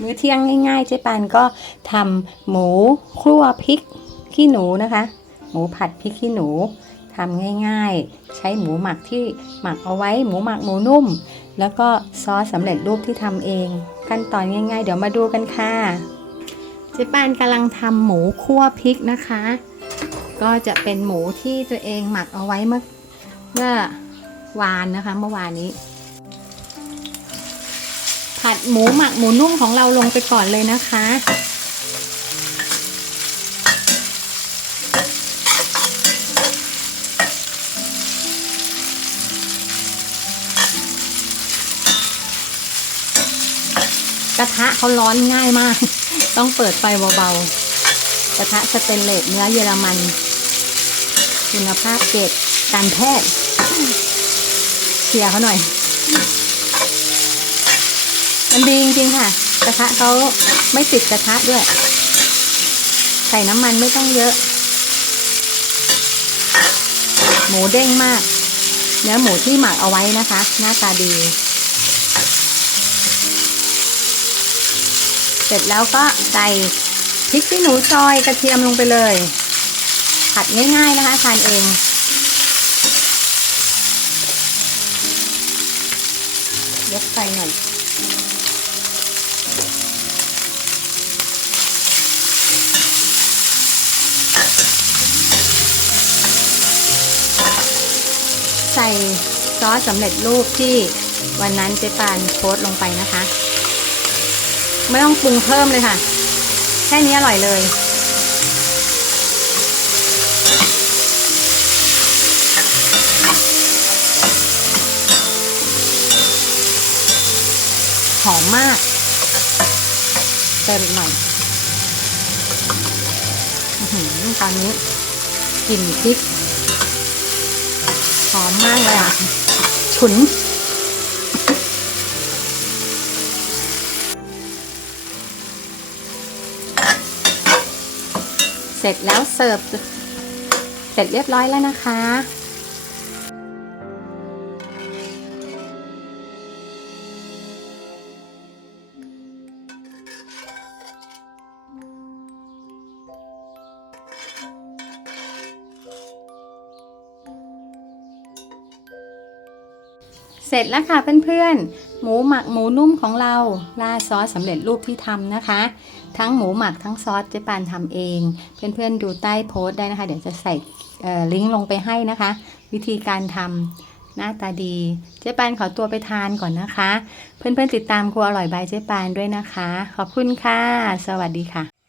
มื้อเที่ยงง่ายๆเจ๊ปานก็ทำหมูคั่วพริกขี้หนูนะคะ หมูผัดพริกขี้หนูทำง่ายๆ ใช้หมูหมักที่หมักเอาไว้หมูหมักหมูนุ่ม แล้วก็ซอสสำเร็จรูปที่ทำเอง ขั้นตอนง่ายๆ เดี๋ยวมาดูกันค่ะเจ๊ปานกำลังทำหมูคั่วพริกนะคะ ก็จะเป็นหมูที่ตัวเองหมักเอาไว้เมื่อเมื่อวานนะคะ เมื่อวานนี้ ผัดหมูหมักหมูนุ่มของเราลงไปก่อนเลยนะคะ กระทะเขาร้อนง่ายมาก ต้องเปิดไฟเบาๆ กระทะสเตนเลสเนื้อเยอรมัน คุณภาพเกรดการแพทย์เชียร์เขาหน่อย มันดีจริงๆค่ะ กระทะเขาไม่ติดกระทะด้วย ใส่น้ำมันไม่ต้องเยอะ หมูเด้งมาก เนื้อหมูที่หมักเอาไว้นะคะ หน้าตาดี เสร็จแล้วก็ใส่พริกขี้หนูซอยกระเทียมลงไปเลย ผัดง่ายๆนะคะทานเองยกไฟหน่อย ส่ซอสสำเร็จรูปที่วันนั้นเจ๊ปานโพสต์ลงไปนะคะ ไม่ต้องปรุงเพิ่มเลยค่ะ แค่นี้อร่อยเลย หอมมากเติมอีกหน่อยตอนนี้กลิ่นพริกหอมมาก ฉุน เสร็จแล้วเสิร์ฟ เสร็จเรียบร้อยแล้วนะคะ เสร็จแล้วค่ะเพื่อนๆ หมูหมักหมูนุ่มของเราราดซอสสำเร็จรูปที่ทำนะคะ ทั้งหมูหมักทั้งซอสเจ๊ปานทำเอง เพื่อนๆดูใต้โพสต์ได้นะคะ เดี๋ยวจะใส่ลิงก์ลงไปให้นะคะ วิธีการทำหน้าตาดี เจ๊ปานขอตัวไปทานก่อนนะคะ เพื่อนๆติดตามครัวอร่อยบายเจ๊ปานด้วยนะคะ ขอบคุณค่ะ สวัสดีค่ะ